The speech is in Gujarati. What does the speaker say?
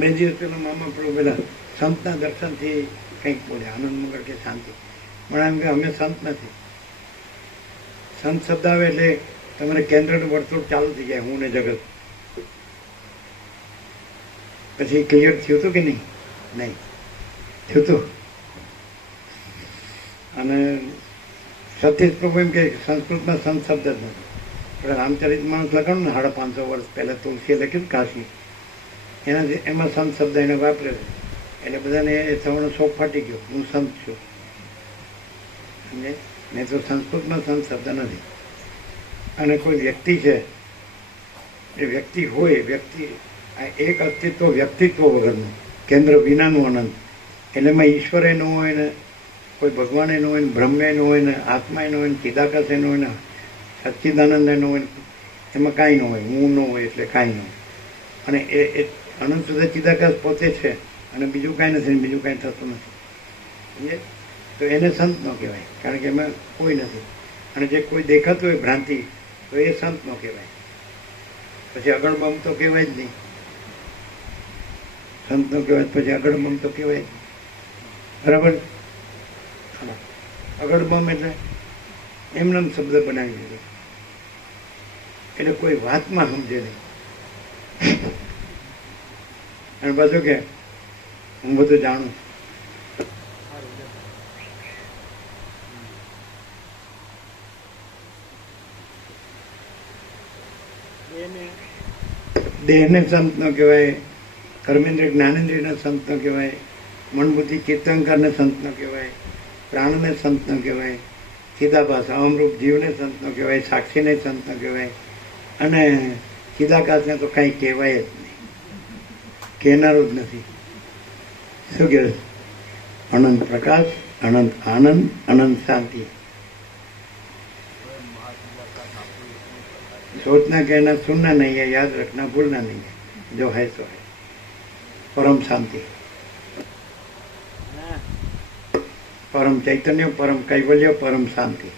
બે દિવસ પેલા મામા પડો પેલા સંતના દર્શનથી કંઈક બોલ્યા, આનંદ મંગળ કે શાંતિ. પણ એમ કે અમે સંત નથી. સંત શબ્દ આવે એટલે તમારે કેન્દ્રનું વર્તુળ ચાલુ થઈ જાય, હું ને જગત. પછી ક્લિયર થયું હતું કે નહીં? નહીં થયું હતું. અને સતીશ પ્રભુ એમ કે સંસ્કૃતમાં સંત શબ્દ જ નથી. આપણે રામચરિત માણસ લખાણું ને 550 વર્ષ પહેલાં તુલસીએ લખ્યું કાશી, એનાથી એમાં સંત શબ્દ એને વાપરે છે. એટલે બધાને એ થવાનો શોખ ફાટી ગયો, હું સંત છું. સમજે? નહીં તો સંસ્કૃતમાં સંત શબ્દ નથી. અને કોઈ વ્યક્તિ છે, એ વ્યક્તિ હોય, વ્યક્તિ એક અસ્તિત્વ વ્યક્તિત્વ વગરનું, કેન્દ્ર વિનાનું અનંત. એટલે એમાં ઈશ્વરે ન હોય ને, કોઈ ભગવાને ન હોય ને, બ્રહ્મે ન હોય ને, આત્માએ ન હોય ને, ચિદાકાશે ન હોય ને, સચ્ચિદાનંદ ન હોય ને, એમાં કાંઈ ન હોય. હું ન હોય એટલે કાંઈ ન હોય. અને એ અનંત સુધી ચિદાકાશ પોતે છે અને બીજું કાંઈ નથી, બીજું કાંઈ થતું નથી. સમજે? તો એને સંત ન કહેવાય, કારણ કે એમાં કોઈ નથી. અને જે કોઈ દેખાતું હોય ભ્રાંતિ, તો એ સંત ન કહેવાય. પછી અગણબમ તો કહેવાય જ નહીં. સંત નો કહેવાય પછી અગણબમ તો કહેવાય જ નહીં. બરાબર? અગણબમ એટલે એમને શબ્દ બનાવી દીધો, એટલે કોઈ વાતમાં સમજે નહીં. અને પાછું કે હું બધું જાણું. દેહને સંત ન કહેવાય, કર્મેન્દ્રિય જ્ઞાનેન્દ્રિયને સંત ન કહેવાય, મન બુદ્ધિ ચિત્તંકરને સંત ન કહેવાય, પ્રાણને સંત ન કહેવાય, ચિદાભાસ અમરૂપ જીવને સંત ન કહેવાય, સાક્ષીને સંત ન કહેવાય, અને ચિદાકાશને તો કંઈ કહેવાય જ નહીં, કહેનારું જ નથી. શું કહેવાય? અનંત પ્રકાશ, અનંત આનંદ, અનંત શાંતિ. सोचना कहना सुनना नहीं है, याद रखना भूलना नहीं है, जो है सो है. परम शांति, परम चैतन्य, परम कैवल्य, परम शांति.